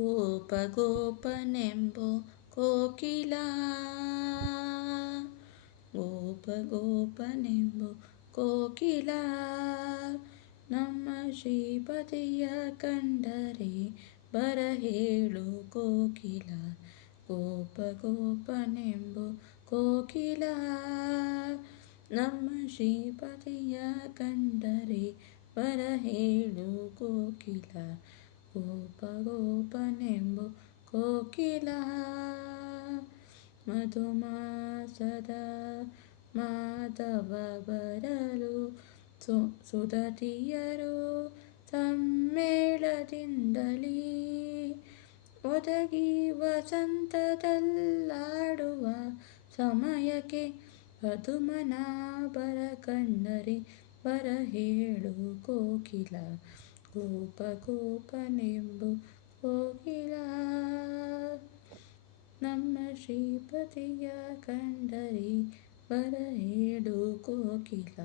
ಗೋಪ ಗೋಪನೆಂಬೋ ಕೋಕಿಲ ಗೋಪ ಗೋಪನೆಂಬೋ ಕೋಕಿಲ ನಮ್ಮ ಶ್ರೀಪತಿಯ ಕಂಡರೆ ಬರ ಹೇಳು ಕೋಕಿಲ ಗೋಪ ಗೋಪನೆಂಬೋ ಕೋಕಿಲ ನಮ್ಮ ಶ್ರೀಪತಿಯ ಕಂಡರೆ ಬರ ಹೇಳು ಕೋಕಿಲ ಗೋಪ ಗೋಪನೆಂಬೋ ಕೋಕಿಲ ಮಧುಮಾಸದ ಮಾಧವ ಬರಲು ಸುಧತಿಯರು ಸಮ್ಮೇಳದಿಂದಲೀ ಒದಗಿ ವಸಂತದಲ್ಲಾಡುವ ಸಮಯಕ್ಕೆ ಪದುಮನಾಭರ ಕಂಡರೆ ಬರ ಹೇಳು ಕೋಕಿಲ ಗೋಪ ಗೋಪನೆಂಬೋ ಕೋಕಿಲ ನಮ್ಮ ಶ್ರೀಪತಿಯ ಕಂಡರೆ ಬರ ಹೇಳು ಕೋಕಿಲ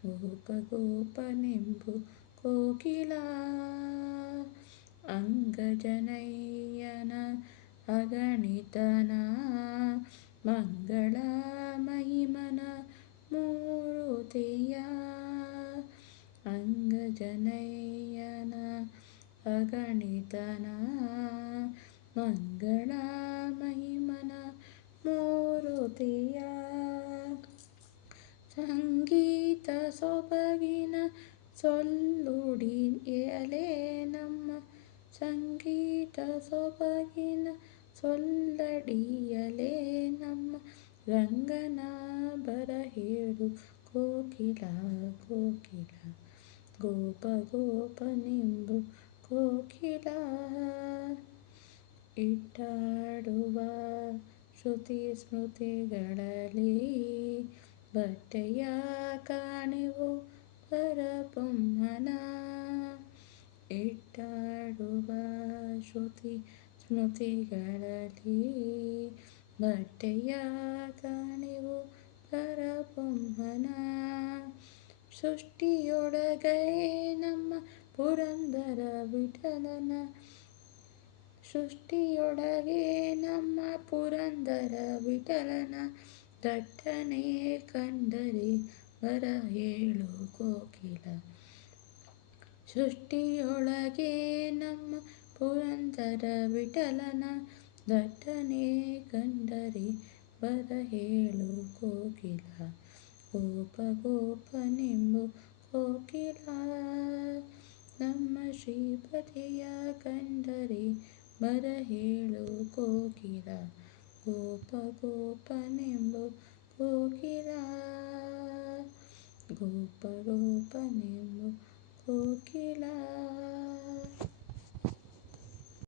ಗೋಪ ಗೋಪನೆಂಬೋ ಕೋಕಿಲ ಅಂಗಜನಯ್ಯನ ಅಗಣಿತನ ಮಂಗಳ ಮಹಿಮನ ಮೂರುತಿಯ ಅಂಗಜನಯ್ಯನ ಅಗಣಿತನ ಮಂಗಳ ಮಹಿಮನ ಮೂರುತಿಯ ಸಂಗೀತ ಸೊಬಗಿನ ಸೊಲ್ಲುಡಿಯಲೇ ನಮ್ಮ ಸಂಗೀತ ಸೊಬಗಿನ ಸೊಲ್ಲಡಿಯಲೇ ನಮ್ಮ ರಂಗನ ಬರ ಹೇಳು ಕೋಕಿಲ ಕೋಕಿಲ ಗೋಪ ಗೋಪನೆಂಬೋ ಕೋಕಿಲ ಇಟ್ಟಾಡುವ ಶ್ರುತಿ ಸ್ಮೃತಿಗಳಲ್ಲಿ ಬಟ್ಟೆಯ ಕಾಣೆವು ಪರಬ್ರಹ್ಮನ ಇಟ್ಟಾಡುವ ಶ್ರುತಿ ಸ್ಮೃತಿಗಳಲ್ಲಿ ಬಟ್ಟೆಯ ಕಾಣೆವು ಪರಬ್ರಹ್ಮನ ಸೃಷ್ಟಿಯೊಳಗೆ ನಮ್ಮ ಪುರಂದರ ವಿಠಲನ ಸೃಷ್ಟಿಯೊಳಗೆ ನಮ್ಮ ಪುರಂದರ ವಿಠಲನ ದಟ್ಟನೆ ಕಂಡರೆ ಬರ ಹೇಳು ಕೋಕಿಲ ಸೃಷ್ಟಿಯೊಳಗೆ ನಮ್ಮ ಪುರಂದರ ವಿಠಲನ ದಟ್ಟನೆ ಕಂಡರೆ ಬರ ಹೇಳು ಕೋಕಿಲ ಗೋಪ ಗೋಪನೆಂಬೋ ಕೋಕಿಲ ನಮ್ಮ ಶ್ರೀಪತಿಯ ಕಂಡರೆ ಬರ ಹೇಳು ಕೋಕಿಲ ಗೋಪ ಗೋಪನೆಂಬೋ ಕೋಕಿಲ ಗೋಪ ಗೋಪನೆಂಬೋ ಕೋಕಿಲ.